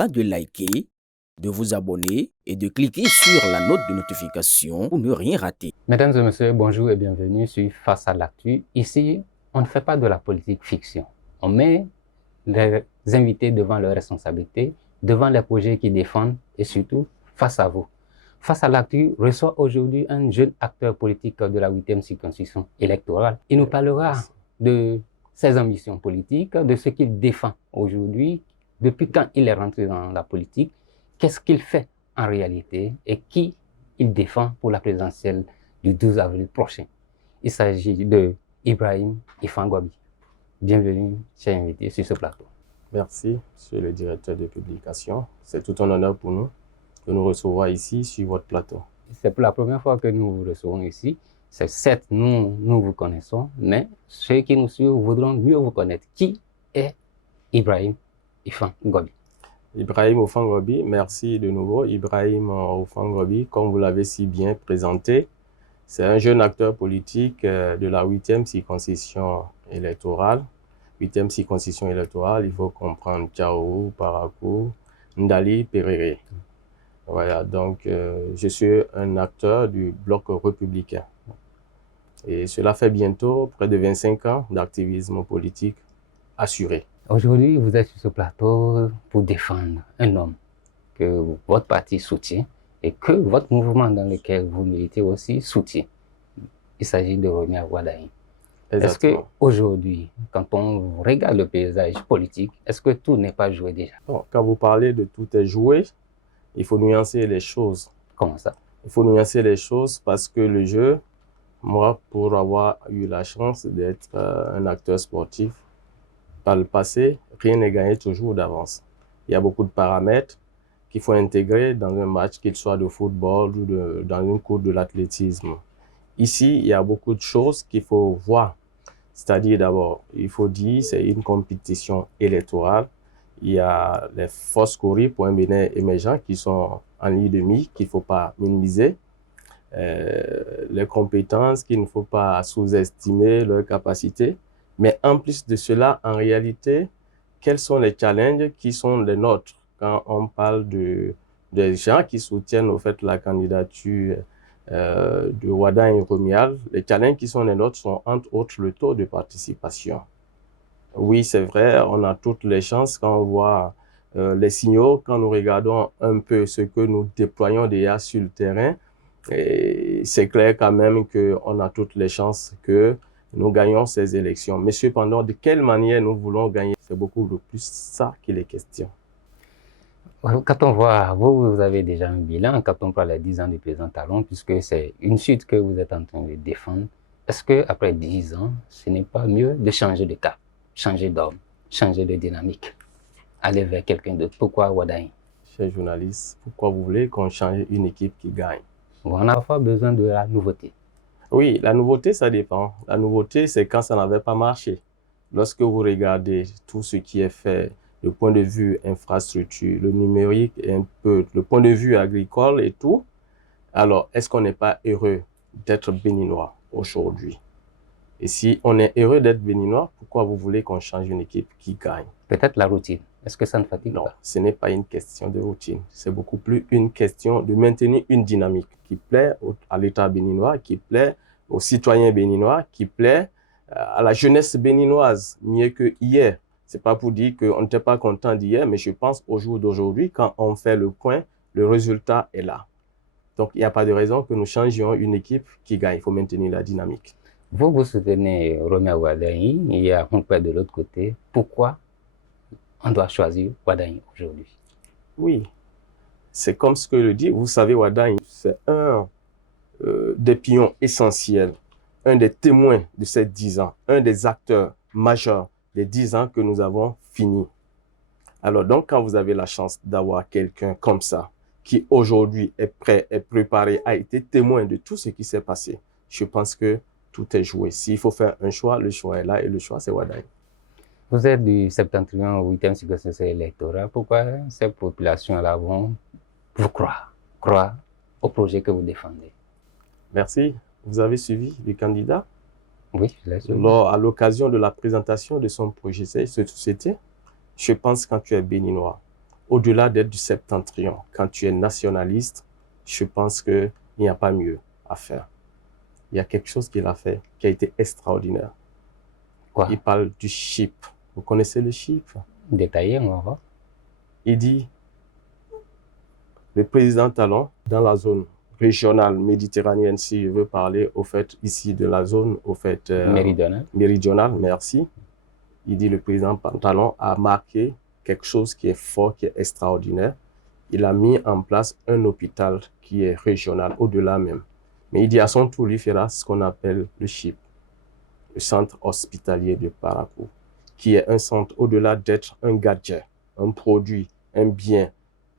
pas de liker, de vous abonner et de cliquer sur la note de notification pour ne rien rater. Mesdames et messieurs, bonjour et bienvenue sur Face à l'actu. Ici, on ne fait pas de la politique fiction. On met les invités devant leurs responsabilités, devant les projets qu'ils défendent et surtout face à vous. Face à l'actu reçoit aujourd'hui un jeune acteur politique de la 8e circonscription électorale. Il nous parlera de ses ambitions politiques, de ce qu'il défend aujourd'hui, depuis quand il est rentré dans la politique, qu'est-ce qu'il fait en réalité et qui il défend pour la présidentielle du 12 avril prochain. Il s'agit de Ibrahim Ifangwabi. Bienvenue, cher invité, sur ce plateau. Merci, monsieur le directeur de publication. C'est tout un honneur pour nous de nous recevoir ici sur votre plateau. C'est pour la première fois que nous vous recevons ici. C'est certes, nous vous connaissons, mais ceux qui nous suivent voudront mieux vous connaître. Qui est Ibrahim Ifangwabi? Ibrahim Ifangwabi, merci de nouveau. Ibrahim Ifangwabi, comme vous l'avez si bien présenté, c'est un jeune acteur politique de la 8e circonscription électorale. 8e circonscription électorale, il faut comprendre Tchaou, Parakou, Ndali, Perere. Voilà, donc je suis un acteur du bloc républicain. Et cela fait bientôt près de 25 ans d'activisme politique assuré. Aujourd'hui, vous êtes sur ce plateau pour défendre un homme que votre parti soutient et que votre mouvement dans lequel vous militez aussi soutient. Il s'agit de Romia Wardani. Est-ce qu'aujourd'hui, quand on regarde le paysage politique, est-ce que tout n'est pas joué déjà? Bon, quand vous parlez de tout est joué, il faut nuancer les choses. Comment ça? Il faut nuancer les choses parce que le jeu, moi, pour avoir eu la chance d'être un acteur sportif, par le passé, rien n'est gagné toujours d'avance. Il y a beaucoup de paramètres qu'il faut intégrer dans un match, qu'il soit de football ou dans une course de l'athlétisme. Ici, il y a beaucoup de choses qu'il faut voir. C'est-à-dire d'abord, il faut dire c'est une compétition électorale. Il y a les forces courues pour un Bénin émergent qui sont en ligne de mire, qu'il ne faut pas minimiser. Les compétences qu'il ne faut pas sous-estimer, leurs capacités. Mais en plus de cela, en réalité, quels sont les challenges qui sont les nôtres quand on parle des gens qui soutiennent au fait la candidature de Wardani et Romial? Les challenges qui sont les nôtres sont entre autres le taux de participation. Oui, c'est vrai, on a toutes les chances quand on voit les signaux, quand nous regardons un peu ce que nous déployons déjà sur le terrain. C'est clair quand même qu'on a toutes les chances que nous gagnons ces élections. Mais cependant, de quelle manière nous voulons gagner, c'est beaucoup de plus ça qu'il est question. Quand on voit, vous avez déjà un bilan, quand on parle des 10 ans du président Talon, puisque c'est une suite que vous êtes en train de défendre, est-ce qu'après 10 ans, ce n'est pas mieux de changer de cap, changer d'homme, changer de dynamique, aller vers quelqu'un d'autre? Pourquoi Wardani? Chers journalistes, pourquoi vous voulez qu'on change une équipe qui gagne? On a parfois besoin de la nouveauté. Oui, la nouveauté, ça dépend. La nouveauté, c'est quand ça n'avait pas marché. Lorsque vous regardez tout ce qui est fait, le point de vue infrastructure, le numérique, et un peu le point de vue agricole et tout, alors est-ce qu'on n'est pas heureux d'être béninois aujourd'hui? Et si on est heureux d'être béninois, pourquoi vous voulez qu'on change une équipe qui gagne? Peut-être la routine. Est-ce que ça ne fatigue pas? Non, ce n'est pas une question de routine. C'est beaucoup plus une question de maintenir une dynamique qui plaît à l'État béninois, qui plaît aux citoyens béninois, qui plaît à la jeunesse béninoise, mieux que hier. Ce n'est pas pour dire qu'on n'était pas content d'hier, mais je pense au jour d'aujourd'hui, quand on fait le point, le résultat est là. Donc, il n'y a pas de raison que nous changions une équipe qui gagne. Il faut maintenir la dynamique. Vous soutenez Romia Wardani, il y a un père de l'autre côté. Pourquoi on doit choisir Wardani aujourd'hui? Oui, c'est comme ce que le dit. Vous savez, Wardani, c'est un des pions essentiels, un des témoins de ces 10 ans, un des acteurs majeurs des 10 ans que nous avons fini. Alors donc, quand vous avez la chance d'avoir quelqu'un comme ça, qui aujourd'hui est prêt, est préparé, a été témoin de tout ce qui s'est passé, je pense que tout est joué. S'il faut faire un choix, le choix est là et le choix, c'est Wardani. Vous êtes du septentrion au 8e circonscription électorale. Pourquoi ces populations-là vont vous croire au projet que vous défendez? Merci. Vous avez suivi le candidat? Oui, je l'ai suivi. À l'occasion de la présentation de son projet de société, je pense que quand tu es béninois, au-delà d'être du septentrion, quand tu es nationaliste, je pense qu'il n'y a pas mieux à faire. Il y a quelque chose qu'il a fait qui a été extraordinaire. Quoi? Il parle du chip. Vous connaissez le chip? Détaillé, on va voir. Il dit, le président Talon, dans la zone régionale méditerranéenne, si je veux parler au fait ici de la zone au fait méridionale, merci. Il dit, le président Talon a marqué quelque chose qui est fort, qui est extraordinaire. Il a mis en place un hôpital qui est régional, au-delà même. Mais il dit à son tour, il fera ce qu'on appelle le CHIP, le centre hospitalier de Parakou, qui est un centre au-delà d'être un gadget, un produit, un bien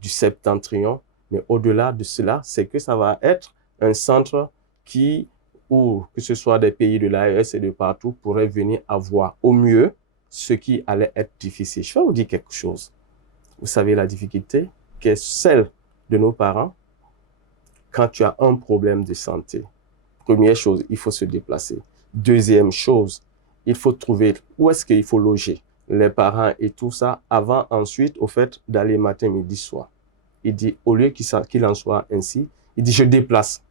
du septentrion, mais au-delà de cela, c'est que ça va être un centre qui, ou que ce soit des pays de l'AES et de partout, pourrait venir avoir au mieux ce qui allait être difficile. Je vais vous dire quelque chose. Vous savez la difficulté qui est celle de nos parents quand tu as un problème de santé. Première chose, il faut se déplacer. Deuxième chose, il faut trouver où est-ce qu'il faut loger. Les parents et tout ça, avant, ensuite, au fait, d'aller matin, midi, soir. Il dit, au lieu qu'il en soit ainsi, il dit, je déplace.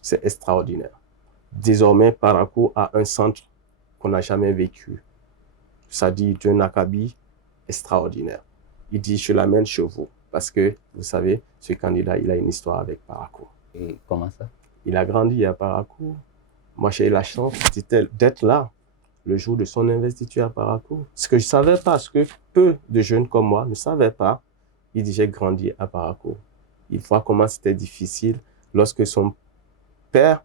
C'est extraordinaire. Désormais, Parakou a un centre qu'on n'a jamais vécu. Ça dit d'un acabit extraordinaire. Il dit, je l'amène chez vous. Parce que, vous savez, ce candidat, il a une histoire avec Parakou. Et comment ça? Il a grandi à Parakou. Moi, j'ai eu la chance d'être là le jour de son investiture à Parakou. Ce que je ne savais pas, ce que peu de jeunes comme moi ne savaient pas, il dit, j'ai grandi à Parakou. Il voit comment c'était difficile lorsque son père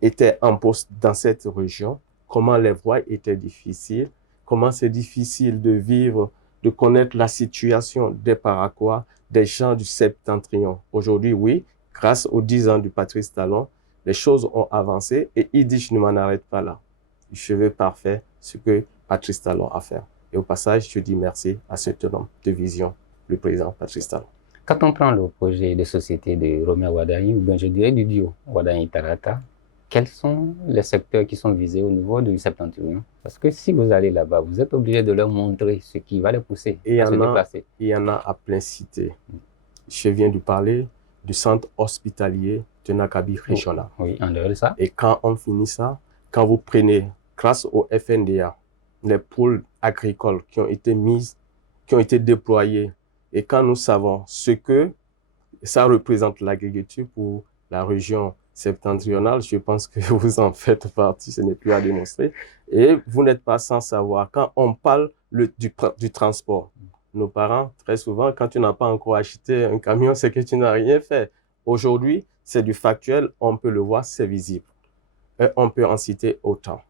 était en poste dans cette région, comment les voies étaient difficiles, comment c'est difficile de vivre, de connaître la situation des Paracois, des gens du septentrion. Aujourd'hui, oui, grâce aux 10 ans du Patrice Talon, les choses ont avancé et il dit, je ne m'en arrête pas là. Je veux parfaire ce que Patrice Talon a fait. Et au passage, je dis merci à cet homme de vision, le président Patrice Talon. Quand on prend le projet de société de Romain Wardani, ou bien je dirais du duo Wardani-Tarata, quels sont les secteurs qui sont visés au niveau du septentrion? Parce que si vous allez là-bas, vous êtes obligé de leur montrer ce qui va les pousser à se déplacer. Il y en a à plein cité. Je viens de parler du centre hospitalier de Nakabi régional. Oui, en dehors de ça. Et quand on finit ça, quand vous prenez, grâce au FNDA, les pôles agricoles qui ont été mises, qui ont été déployés, et quand nous savons ce que ça représente l'agriculture pour la région septentrionale, je pense que vous en faites partie, ce n'est plus à démontrer. Et vous n'êtes pas sans savoir, quand on parle du transport, nos parents, très souvent, quand tu n'as pas encore acheté un camion, c'est que tu n'as rien fait. Aujourd'hui, c'est du factuel, on peut le voir, c'est visible. Et on peut en citer autant.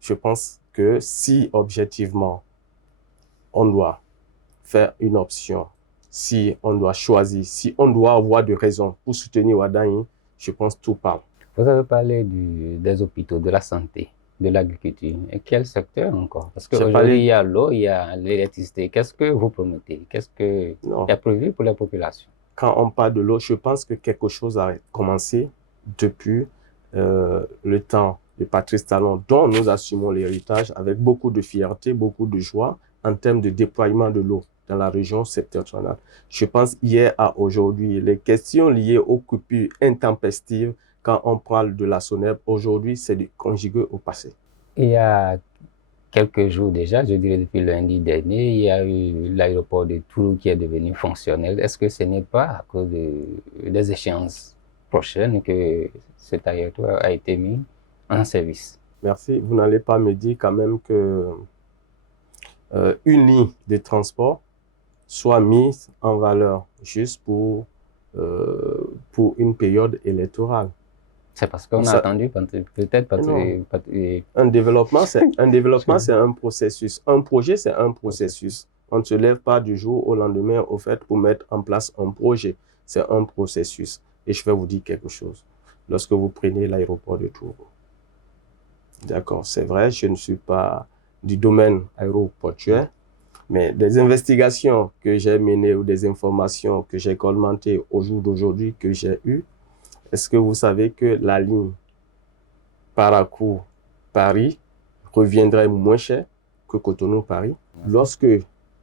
Je pense que si, objectivement, on doit faire une option, si on doit choisir, si on doit avoir de raisons pour soutenir Wardani, je pense que tout parle. Vous avez parlé des hôpitaux, de la santé, de l'agriculture. Et quel secteur encore? Parce qu'aujourd'hui, il y a l'eau, il y a l'électricité. Qu'est-ce que vous promettez? Qu'est-ce qu'il y a prévu pour la population? Quand on parle de l'eau, je pense que quelque chose a commencé depuis le temps de Patrice Talon, dont nous assumons l'héritage avec beaucoup de fierté, beaucoup de joie en termes de déploiement de l'eau dans la région septentrionale. Je pense hier à aujourd'hui, les questions liées aux coupures intempestives, quand on parle de la SONEB, aujourd'hui, c'est conjugué au passé. Il y a quelques jours déjà, je dirais depuis lundi dernier, il y a eu l'aéroport de Toulou qui est devenu fonctionnel. Est-ce que ce n'est pas à cause des échéances prochaines que cet aéroport a été mis en service? Merci. Vous n'allez pas me dire quand même que une ligne de transport soit mise en valeur juste pour une période électorale. C'est parce qu'on a attendu, peut-être un développement, c'est un processus. Un projet, c'est un processus. On ne se lève pas du jour au lendemain au fait pour mettre en place un projet. C'est un processus. Et je vais vous dire quelque chose. Lorsque vous prenez l'aéroport de Toulon, d'accord, c'est vrai, je ne suis pas du domaine aéroportuaire, mais des investigations que j'ai menées ou des informations que j'ai collectées au jour d'aujourd'hui que j'ai eues, est-ce que vous savez que la ligne Parakou-Paris reviendrait moins cher que Cotonou-Paris? Lorsque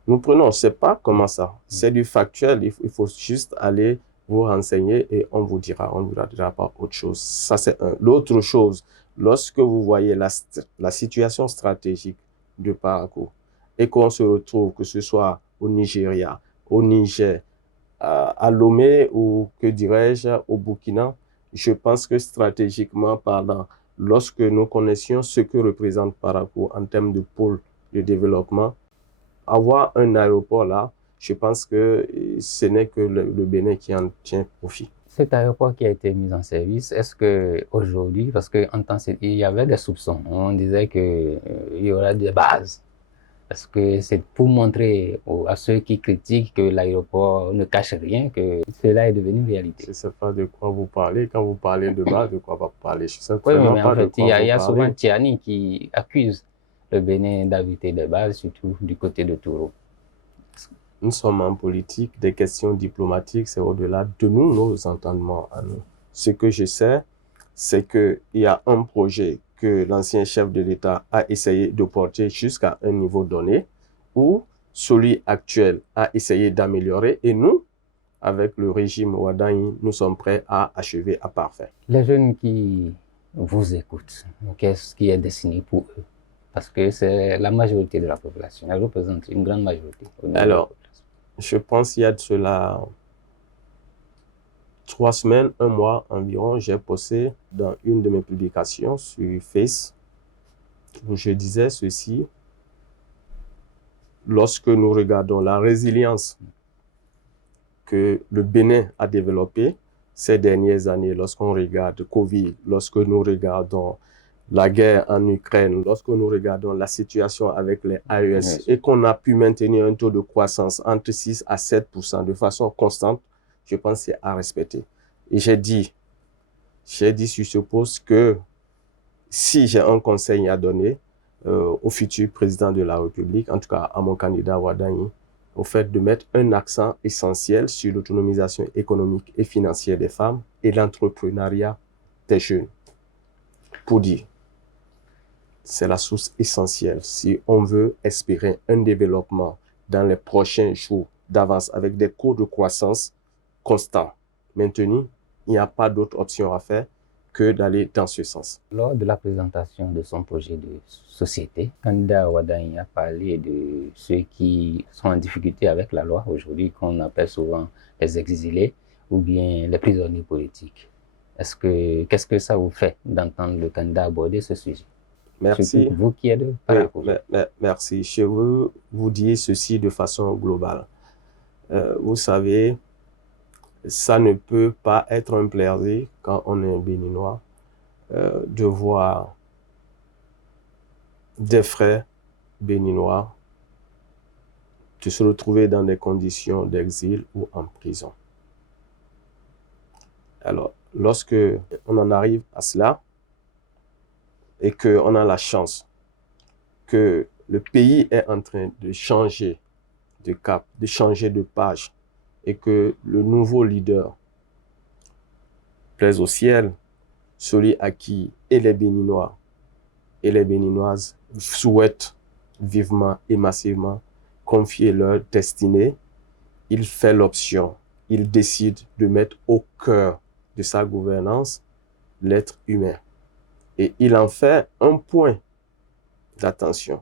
Nous prenons, je ne sais pas comment ça. C'est du factuel, il faut juste aller vous renseigner et on ne vous dira pas autre chose. Ça, c'est un. L'autre chose, lorsque vous voyez la situation stratégique de Parakou et qu'on se retrouve, que ce soit au Nigeria, au Niger, à Lomé ou, que dirais-je, au Burkina, je pense que stratégiquement parlant, lorsque nous connaissions ce que représente Parakou en termes de pôle de développement, avoir un aéroport là, je pense que ce n'est que le Bénin qui en tient profit. Cet aéroport qui a été mis en service, est-ce que aujourd'hui, parce qu'en temps, il y avait des soupçons, on disait qu'il y aura des bases. Est-ce que c'est pour montrer à ceux qui critiquent que l'aéroport ne cache rien, que cela est devenu réalité? Je ne sais pas de quoi vous parlez. Quand vous parlez de base, de quoi vous parlez? Je ne sais Oui, vraiment mais pas en de fait, quoi il vous y a souvent parlez. Tiani qui accuse le Bénin d'habiter des bases, surtout du côté de Touro. Nous sommes en politique, des questions diplomatiques, c'est au-delà de nous, nos entendements à nous. Ce que je sais, c'est qu'il y a un projet que l'ancien chef de l'État a essayé de porter jusqu'à un niveau donné, où celui actuel a essayé d'améliorer, et nous, avec le régime Ouadani, nous sommes prêts à achever à parfait. Les jeunes qui vous écoutent, qu'est-ce qui est destiné pour eux? Parce que c'est la majorité de la population, elle représente une grande majorité. Alors, je pense qu'il y a de cela 3 semaines, 1 mois environ, j'ai posté dans une de mes publications sur Face où je disais ceci: lorsque nous regardons la résilience que le Bénin a développée ces dernières années, lorsqu'on regarde Covid, lorsque nous regardons la guerre en Ukraine, lorsque nous regardons la situation avec les AES et qu'on a pu maintenir un taux de croissance entre 6 à 7% de façon constante, je pense que c'est à respecter. Et j'ai dit sur ce poste que si j'ai un conseil à donner au futur président de la République, en tout cas à mon candidat Ouadani, au fait de mettre un accent essentiel sur l'autonomisation économique et financière des femmes et l'entrepreneuriat des jeunes. Pour dire, c'est la source essentielle si on veut espérer un développement dans les prochains jours d'avance avec des cours de croissance constants, maintenus. Il n'y a pas d'autre option à faire que d'aller dans ce sens. Lors de la présentation de son projet de société, candidat Ouadani a parlé de ceux qui sont en difficulté avec la loi aujourd'hui, qu'on appelle souvent les exilés ou bien les prisonniers politiques. Qu'est-ce que ça vous fait d'entendre le candidat aborder ce sujet? Merci. Surtout vous qui êtes de Parakou. Merci. Je veux vous dire ceci de façon globale. Vous savez, ça ne peut pas être un plaisir quand on est béninois de voir des frères béninois de se retrouver dans des conditions d'exil ou en prison. Alors, lorsque on en arrive à cela et qu'on a la chance que le pays est en train de changer de cap, de changer de page, et que le nouveau leader plaise au ciel, celui à qui et les Béninois et les Béninoises souhaitent vivement et massivement confier leur destinée, il fait l'option, il décide de mettre au cœur de sa gouvernance l'être humain. Et il en fait un point d'attention.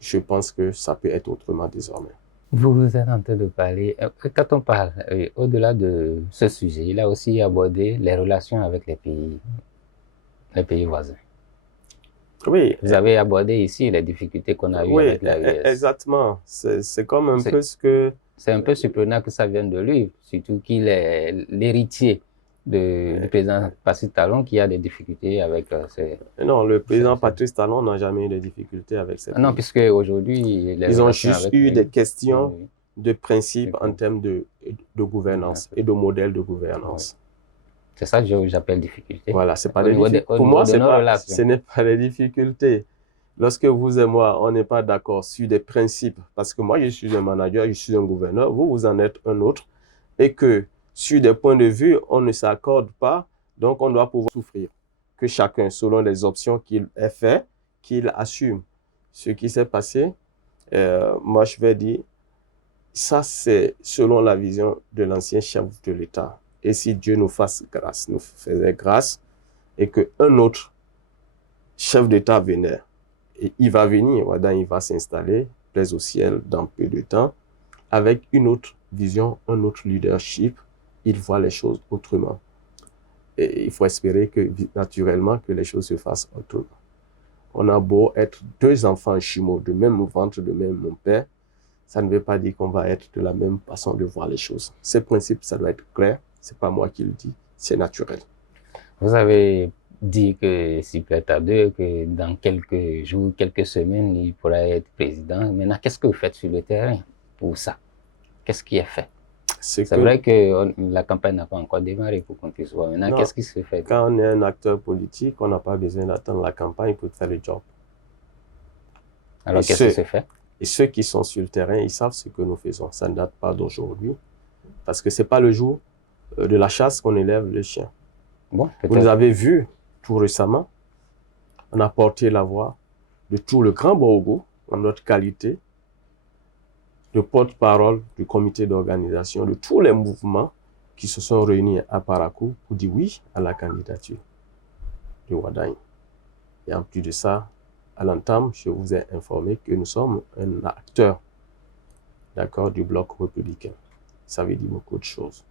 Je pense que ça peut être autrement désormais. Vous êtes en train de parler, quand on parle, au-delà de ce sujet, il a aussi abordé les relations avec les pays voisins. Oui. Vous avez abordé ici les difficultés qu'on a eues avec la US. Exactement. C'est comme un peu ce que... C'est un peu surprenant que ça vienne de lui, surtout qu'il est l'héritier du président Patrice Talon qui a des difficultés avec Non, le président Patrice Talon n'a jamais eu de difficultés avec ces pays. Non, puisque aujourd'hui... Ils ont juste eu des questions de principe en termes de gouvernance et de modèle de gouvernance. C'est ça que j'appelle difficulté. Voilà, c'est pas des difficultés. Pour moi, ce n'est pas des difficultés. Lorsque vous et moi, on n'est pas d'accord sur des principes, parce que moi, je suis un manager, je suis un gouverneur, vous en êtes un autre, et que sur des points de vue, on ne s'accorde pas, donc on doit pouvoir souffrir. Que chacun, selon les options qu'il ait fait, qu'il assume. Ce qui s'est passé, moi, je vais dire, ça, c'est selon la vision de l'ancien chef de l'État. Et si Dieu nous faisait grâce, et qu'un autre chef d'État venait, et il va venir, Wada, il va s'installer, plaise au ciel, dans peu de temps, avec une autre vision, un autre leadership, il voit les choses autrement. Et il faut espérer que, naturellement, que les choses se fassent autrement. On a beau être deux enfants jumeaux, de même ventre, de même mon père, ça ne veut pas dire qu'on va être de la même façon de voir les choses. Ce principe, ça doit être clair. C'est pas moi qui le dis, c'est naturel. Vous avez dit que s'il plaît à Dieu, que dans quelques jours, quelques semaines, il pourra être président. Maintenant, qu'est-ce que vous faites sur le terrain pour ça? Qu'est-ce qui est fait? C'est vrai que la campagne n'a pas encore démarré pour qu'on puisse voir. Maintenant, qu'est-ce qui se fait? Quand on est un acteur politique, on n'a pas besoin d'attendre la campagne pour faire le job. Alors, qu'est-ce qui se fait? Et ceux qui sont sur le terrain, ils savent ce que nous faisons. Ça ne date pas d'aujourd'hui. Parce que ce n'est pas le jour de la chasse qu'on élève le chien. Bon, vous nous avez vu tout récemment, on a porté la voix de tout le Grand Borgo en notre qualité de porte-parole du comité d'organisation de tous les mouvements qui se sont réunis à Parakou pour dire oui à la candidature de Wadagne. Et en plus de ça, à l'entame, je vous ai informé que nous sommes un acteur, d'accord, du bloc républicain. Ça veut dire beaucoup de choses.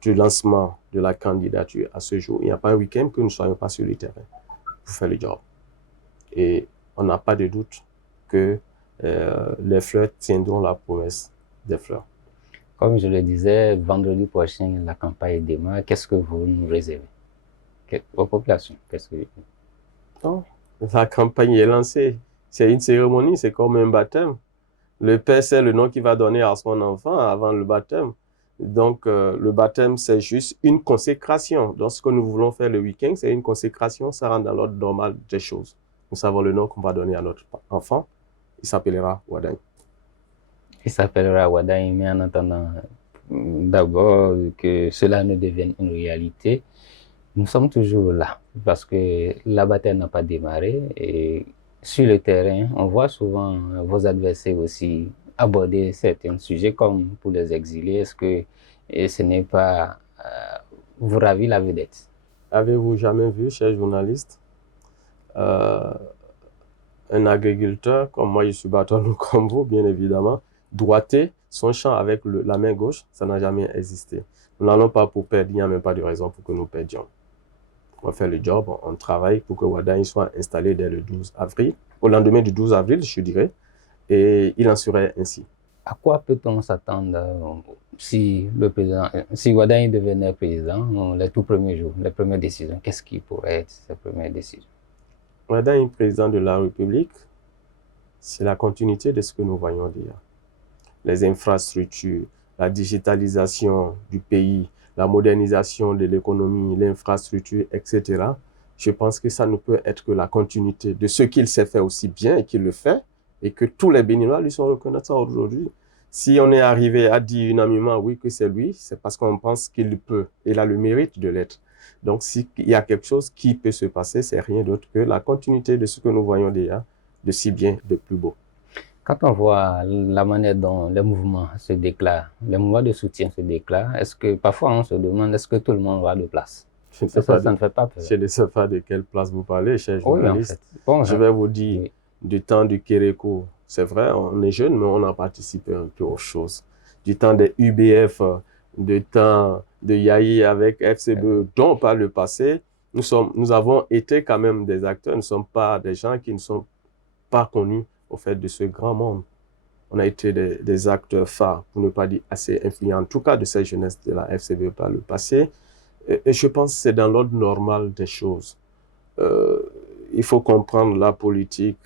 Du lancement de la candidature à ce jour, il n'y a pas un week-end que nous ne soyons pas sur le terrain pour faire le job. Et on n'a pas de doute que les fleurs tiendront la promesse des fleurs. Comme je le disais, vendredi prochain, la campagne démarre. Qu'est-ce que vous nous réservez aux populations? Non, la campagne est lancée. C'est une cérémonie, c'est comme un baptême. Le père, c'est le nom qu'il va donner à son enfant avant le baptême. Donc, le baptême, c'est juste une consécration. Donc, ce que nous voulons faire le week-end, c'est une consécration. Ça rentre dans l'ordre normal des choses. Nous savons le nom qu'on va donner à notre enfant. Il s'appellera Wadagne. Il s'appellera Wadagne, mais en attendant d'abord que cela ne devienne une réalité, nous sommes toujours là parce que la bataille n'a pas démarré. Et sur le terrain, on voit souvent vos adversaires aussi aborder certains sujets comme pour les exilés. Est-ce que ce n'est pas vous ravir la vedette? Avez-vous jamais vu, chers journalistes, un agriculteur, comme moi je suis bâtonneau comme vous, bien évidemment, droiter son champ avec la main gauche? Ça n'a jamais existé. Nous n'allons pas pour perdre, il n'y a même pas de raison pour que nous perdions. On fait le job, on travaille pour que Wadagne soit installé dès le 12 avril, au lendemain du 12 avril, je dirais, et il en serait ainsi. À quoi peut-on s'attendre si Wadagne devenait président, les tout premiers jours, les premières décisions? Qu'est-ce qui pourrait être ces premières décisions? Wadagne, président de la République, c'est la continuité de ce que nous voyons déjà. Les infrastructures, la digitalisation du pays, la modernisation de l'économie, l'infrastructure, etc. Je pense que ça ne peut être que la continuité de ce qu'il sait faire aussi bien et qu'il le fait, et que tous les Béninois lui sont reconnaissants aujourd'hui. Si on est arrivé à dire unanimement oui que c'est lui, c'est parce qu'on pense qu'il peut, il a le mérite de l'être. Donc s'il y a quelque chose qui peut se passer, c'est rien d'autre que la continuité de ce que nous voyons déjà, de si bien, de plus beau. Quand on voit la manière dont les mouvements se déclarent, les mouvements de soutien se déclarent, est-ce que parfois on se demande est-ce que tout le monde aura de place? Ça ne fait pas peur. Je ne sais pas de quelle place vous parlez, cher journaliste. Oui, en fait. Je vais vous dire, oui. Du temps du Kéréko, c'est vrai, on est jeune, mais on a participé un peu aux choses. Du temps des UBF, du temps de Yahi avec FCB, dont par le passé, nous avons été quand même des acteurs, nous ne sommes pas des gens qui ne sont pas connus au fait de ce grand monde. On a été des acteurs phares, pour ne pas dire assez influents, en tout cas de cette jeunesse de la FCB par le passé. Et je pense que c'est dans l'ordre normal des choses. Il faut comprendre la politique,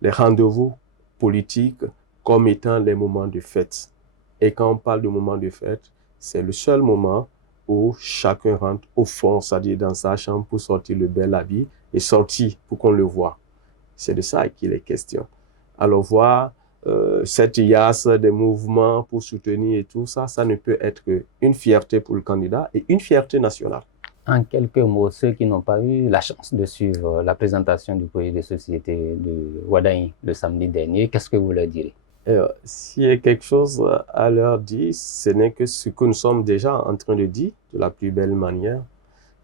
les rendez-vous politiques comme étant les moments de fête. Et quand on parle de moments de fête, c'est le seul moment où chacun rentre au fond, c'est-à-dire dans sa chambre pour sortir le bel habit et sortir pour qu'on le voie. C'est de ça qu'il est question. Alors voir cette liasse des mouvements pour soutenir et tout ça, ça ne peut être qu'une fierté pour le candidat et une fierté nationale. En quelques mots, ceux qui n'ont pas eu la chance de suivre la présentation du projet de société de Wadagne le samedi dernier, qu'est-ce que vous leur direz? S'il y a quelque chose à leur dire, ce n'est que ce que nous sommes déjà en train de dire de la plus belle manière.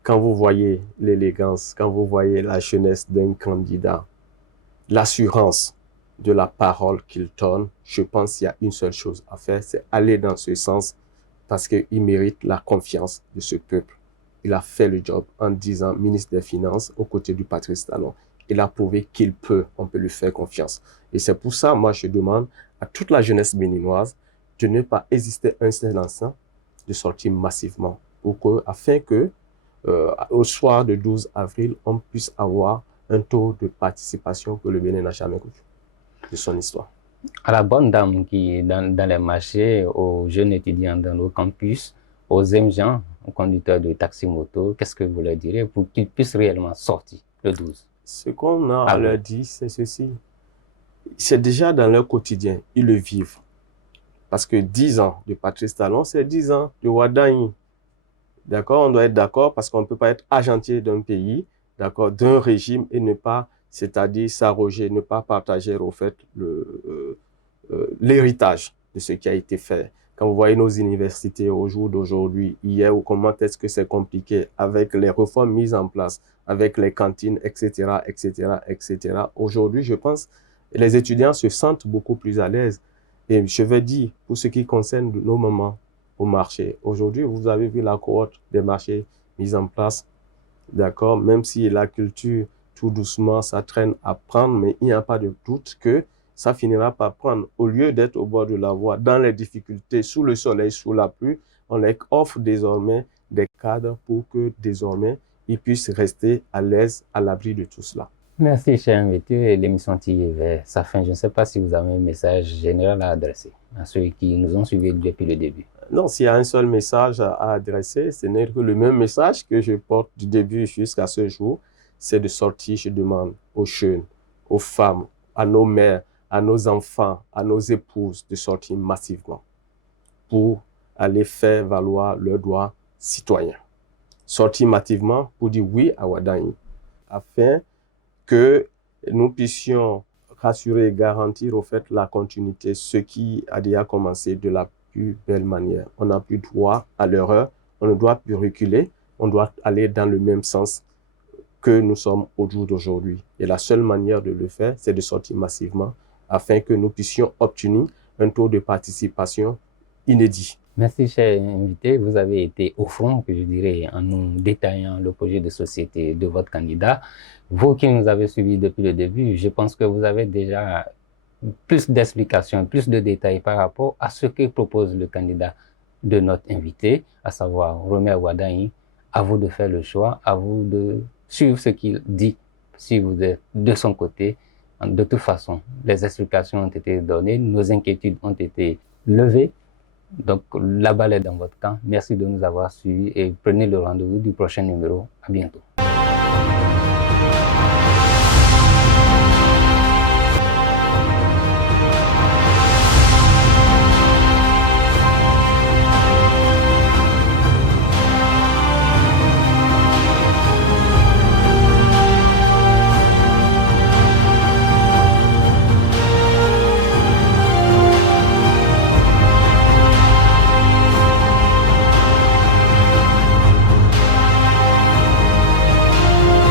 Quand vous voyez l'élégance, quand vous voyez la jeunesse d'un candidat, l'assurance de la parole qu'il donne, je pense qu'il y a une seule chose à faire, c'est aller dans ce sens parce qu'il mérite la confiance de ce peuple. Il a fait le job en 10 ans ministre des Finances aux côtés du Patrice Talon. Il a prouvé qu'il peut, on peut lui faire confiance. Et c'est pour ça, moi, je demande à toute la jeunesse béninoise de ne pas hésiter un seul instant de sortir massivement afin que au soir du 12 avril, on puisse avoir un taux de participation que le Bénin n'a jamais connu de son histoire. À la bonne dame qui est dans les marchés, aux jeunes étudiants dans nos campus, aux gens, aux conducteurs de taxi-moto, qu'est-ce que vous leur direz pour qu'ils puissent réellement sortir le 12? Ce qu'on a à leur dire, c'est ceci. C'est déjà dans leur quotidien, ils le vivent. Parce que 10 ans de Patrice Talon, c'est 10 ans de Wadaini. D'accord? On doit être d'accord parce qu'on ne peut pas être agentier d'un pays, d'accord, d'un régime et ne pas, c'est-à-dire s'arroger, ne pas partager au fait l'héritage de ce qui a été fait. Quand vous voyez nos universités au jour d'aujourd'hui, hier, ou comment est-ce que c'est compliqué avec les réformes mises en place, avec les cantines, etc., etc., etc. Aujourd'hui, je pense que les étudiants se sentent beaucoup plus à l'aise. Et je vais dire, pour ce qui concerne nos mamans au marché, aujourd'hui, vous avez vu la cohorte des marchés mise en place, d'accord, même si la culture, tout doucement, ça traîne à prendre, mais il n'y a pas de doute que ça finira par prendre. Au lieu d'être au bord de la voie, dans les difficultés, sous le soleil, sous la pluie, on leur offre désormais des cadres pour que désormais, ils puissent rester à l'aise, à l'abri de tout cela. Merci, cher invité. L'émission tire vers sa fin. Je ne sais pas si vous avez un message général à adresser à ceux qui nous ont suivis depuis le début. Non, s'il y a un seul message à adresser, ce n'est que le même message que je porte du début jusqu'à ce jour, c'est de sortir, je demande aux jeunes, aux femmes, à nos mères, à nos enfants, à nos épouses, de sortir massivement pour aller faire valoir leurs droits citoyens. Sortir massivement pour dire oui à Wadaini, afin que nous puissions rassurer et garantir au fait la continuité, ce qui a déjà commencé de la plus belle manière. On n'a plus droit à l'erreur, on ne doit plus reculer, on doit aller dans le même sens que nous sommes au jour d'aujourd'hui. Et la seule manière de le faire, c'est de sortir massivement afin que nous puissions obtenir un taux de participation inédit. Merci, cher invité. Vous avez été au fond, que je dirais, en nous détaillant le projet de société de votre candidat. Vous qui nous avez suivis depuis le début, je pense que vous avez déjà plus d'explications, plus de détails par rapport à ce que propose le candidat de notre invité, à savoir Romain Wadaini. À vous de faire le choix, à vous de suivre ce qu'il dit si vous êtes de son côté. De toute façon, les explications ont été données, nos inquiétudes ont été levées. Donc, la balle est dans votre camp. Merci de nous avoir suivis et prenez le rendez-vous du prochain numéro. À bientôt.